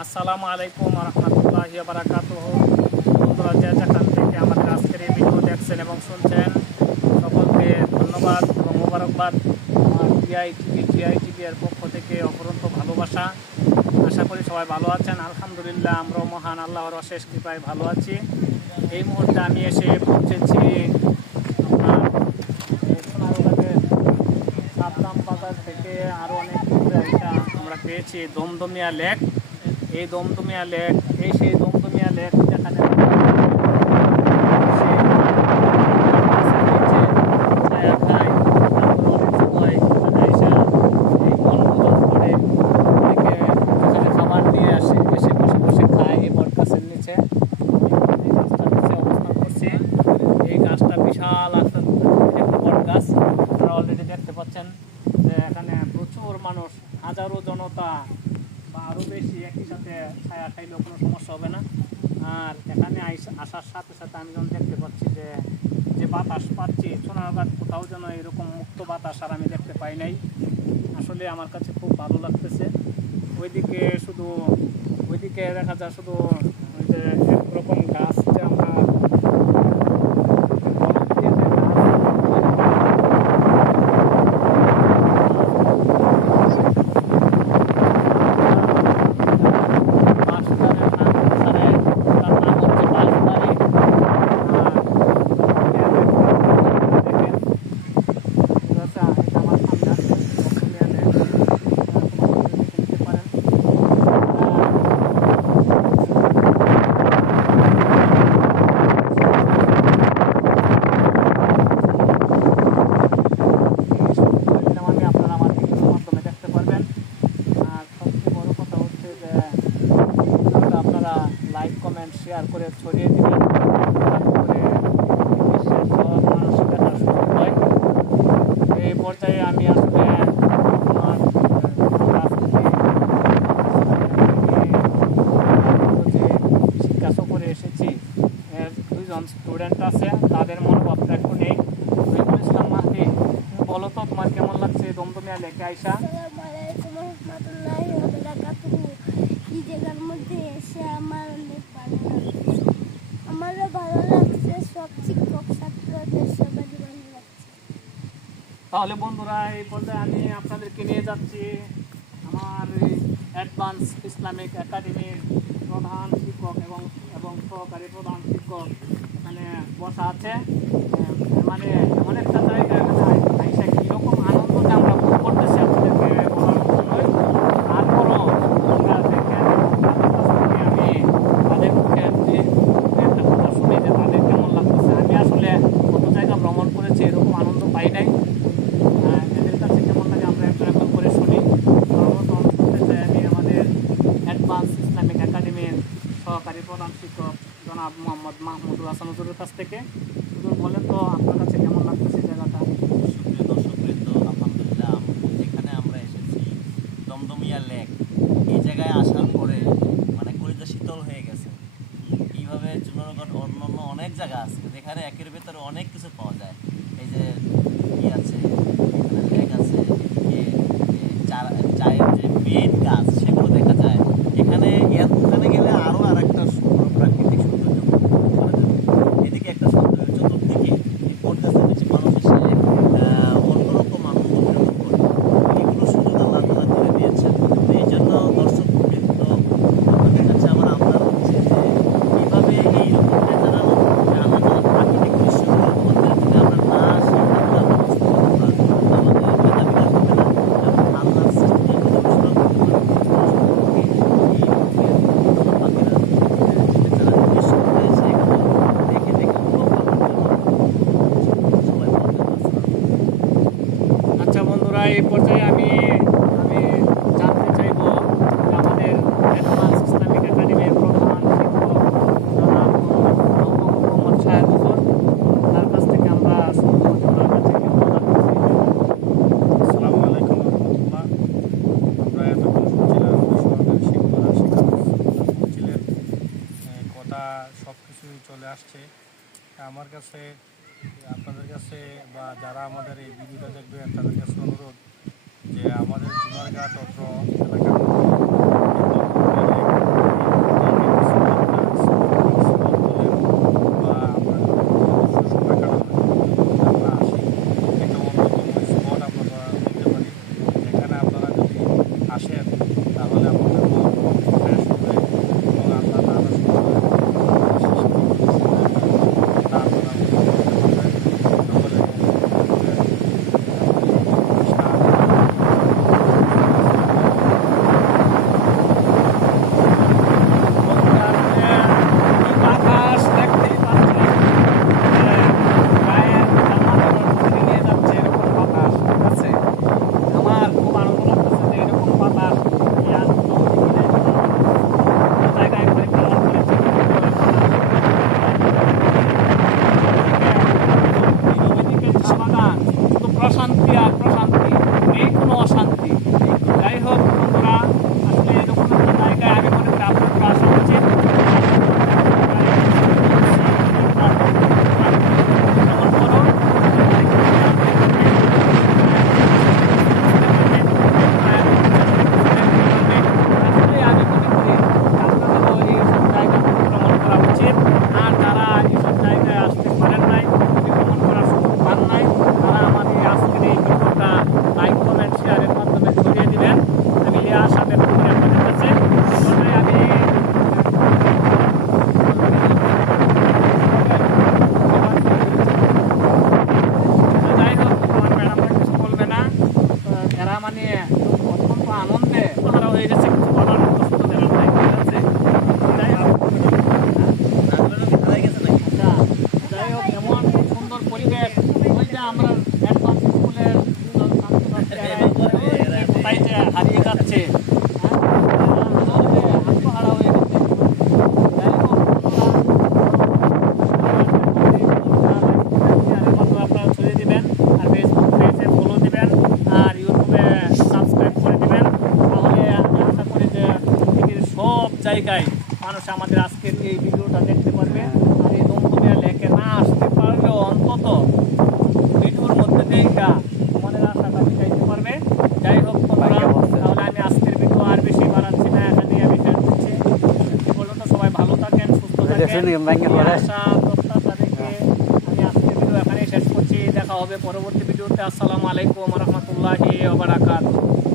আসসালামু আলাইকুম রহমতুল্লাহি ওয়া বারাকাতুহু। বন্ধুরা যে যেখান থেকে আমাদের আজকের এই ভিডিও দেখছেন এবং শুনছেন, সকলকে ধন্যবাদ এবং মোবারকবাদ। আমার টিআইটিভি এর পক্ষ থেকে অপরন্ত ভালোবাসা। আশা করি সবাই ভালো আছেন। আলহামদুলিল্লাহ, আমরাও মহান আল্লাহর অশেষ কৃপায় ভালো আছি। এই মুহূর্তে আমি এসে পৌঁছেছি আপনার সোনারগাঁয়ের সাতরাম বাজার থেকে আরও অনেক দূরে একটা আমরা পেয়েছি দমদমিয়া লেক। এই দমদমিয়া লেক, সেই দমদমিয়া লেক যেখানে খাবার নিয়ে আসে, এসে বসে বসে খায় এই বট গাছের নিচে। অবস্থান করছি। এই গাছটা বিশাল একটা বট গাছ। আপনারা অলরেডি দেখতে পাচ্ছেন যে এখানে প্রচুর মানুষ, হাজারো জনতা বা আরও বেশি একই সাথে ছায়া খাইলেও কোনো সমস্যা হবে না। আর এখানে আসার সাথে সাথে আমি যখন দেখতে পাচ্ছি যে বাতাস পাচ্ছি, সোনারগাঁ কোথাও যেন এরকম মুক্ত বাতাস আর আমি দেখতে পাই নাই। আসলে আমার কাছে খুব ভালো লাগতেছে। ওইদিকে দেখা যায় শুধু ওই যে একরকম গাছ, যে আমরা লাইক কমেন্ট শেয়ার করে ছড়িয়ে দিবেন, করে বিশ্বের সব মানুষ দেখার সুযোগ হয়। এই পর্যায়ে আমি আসলে আমার যে শিক্ষা সফরে এসেছি, এর দুইজন স্টুডেন্ট আছে, তাদের মনোভাবটা একটু নেই। ইসলাম মাহদি, বলো তো তোমার কেমন লাগছে দমদমিয়া লেকে আইসা? এই জায়গার মধ্যে এসে আমার অনেক ভালো লাগছে। আমারও ভালো লাগছে, সব শিক্ষক ছাত্রদের সবারই ভালো লাগছে। তাহলে বন্ধুরা, এই পর্যায়ে আমি আপনাদেরকে নিয়ে যাচ্ছি আমার অ্যাডভান্স ইসলামিক একাডেমির প্রধান শিক্ষক এবং সহকারী প্রধান শিক্ষক এখানে বসা আছে। মানে এমন একটা জায়গা, এখানে আইসা কীরকম আনন্দটা আমরা ভোগ করতেছি আপনাদেরকে বলার জন্যই। তারপরও আমরা দেখেন আমি তাদের মুখে একটা কথা শুনি যে তাদের কেমন লাগতেছে। আমি আসলে কত জায়গা ভ্রমণ করেছি, এরকম আনন্দ পাই নাই। এদের কাছে কেমন লাগে আমরা একটু করে শুনি। সর্বপ্রথম শুনতে চাই আমি আমাদের অ্যাডভান্স ইসলামিক একাডেমির সহকারী প্রধান শিক্ষক জনাব মোহাম্মদ মাহমুদুল হাসান হুজুরের কাছ থেকে। হুজুর, বলেন তো আপনার কাছে কেমন লাগতেছে জায়গাটা? সুপ্রিয় দর্শকবৃন্দ, আলহামদুলিল্লাহ, যেখানে আমরা এসেছি দমদমিয়া লেক, এই জায়গায় আসার পরে মানে কলিজা শীতল হয়ে গেছে। এইভাবে চুনারগড় অন্যান্য অনেক জায়গা আছে যেখানে একের ভেতরে অনেক কিছু পাওয়া যায়। এই যে ই আছে, এখানে লেক আছে, এদিকে চায়ের যে মেইন গাছ সেগুলো দেখা যায়। ওখানে গেলে আরও আর একটা সুন্দর প্রাকৃতিক সৌন্দর্য করা যাবে। এদিকে একটা সৌন্দর্য চতুর্দিকে এই বট গাছের নিচে মানুষ এসে অন্যরকম আনন্দ উপভোগ করে। এগুলো সুযোগ আল্লাহ তাআলা করে দিয়েছেন। এই জন্য দর্শকবৃন্দ, আপনাদের কাছে আমার আবদার হচ্ছে যে এইভাবে এইরকম ন্যাচারাল আল্লাহ তাআলা প্রাকৃতিক দৃশ্যগুলো আমাদের যদি আমরা না আসি, তাহলে আমরা বুঝতে পারবো না, আমাদের মেধা বিকাশ হবে না এবং আল্লাহর সৃষ্টি গবেষণা করতে পারবো না। আল্লাহ পাকেরা ন্যাচারাল দৃশ্যগুলো রয়েছে, এগুলো দেখে দেখে অনুভব করার জন্য সবাই ভালো থাকবেন। আচ্ছা বন্ধুরা, এই পর্যায়ে আমি জানতে চাইব যে আমাদের অ্যাডভান্স ইসলামিক একাডেমির প্রধান শিক্ষক জনাব মোহাম্মদ শাহেদ হুজুর, তার কাছ থেকে আমরা শুনবো যে ওনার কাছে কেমন লাগতেছে। আসসালামু আলাইকুম রহমতুল্লাহ। আমরা এতক্ষণ শুনছিলাম সরকারি শিক্ষা বলছিলেন, কথা সব কিছুই চলে আসছে আমার কাছে। আপনাদের কাছে বা যারা আমাদের এই ভিডিওটা দেখবেন তাদের কাছে অনুরোধ যে আমাদের চুনারঘাট অত্র এলাকার মধ্যে আমাদের আজকের এই ভিডিওটা দেখতে পারবে। আর এই দমদমিয়া লেকে না আসতে পারলেও অন্তত ভিডিওর মধ্যে দেখা তোমাদের আশাটা মিটাইতে পারবে। যাই হোক বন্ধুরা, তাহলে আমি আজকের ভিডিও আর বেশি বাড়াচ্ছি না, এখানে আমি শেষ করছি। এই পর্যন্ত সবাই ভালো থাকেন, সুস্থ থাকেন। এই আশা প্রত্যাশা রেখে আমি আজকের ভিডিও এখানেই শেষ করছি। দেখা হবে পরবর্তী ভিডিওতে। আসসালামু আলাইকুম রহমতুল্লাহি ওয়া বারাকাতুহু।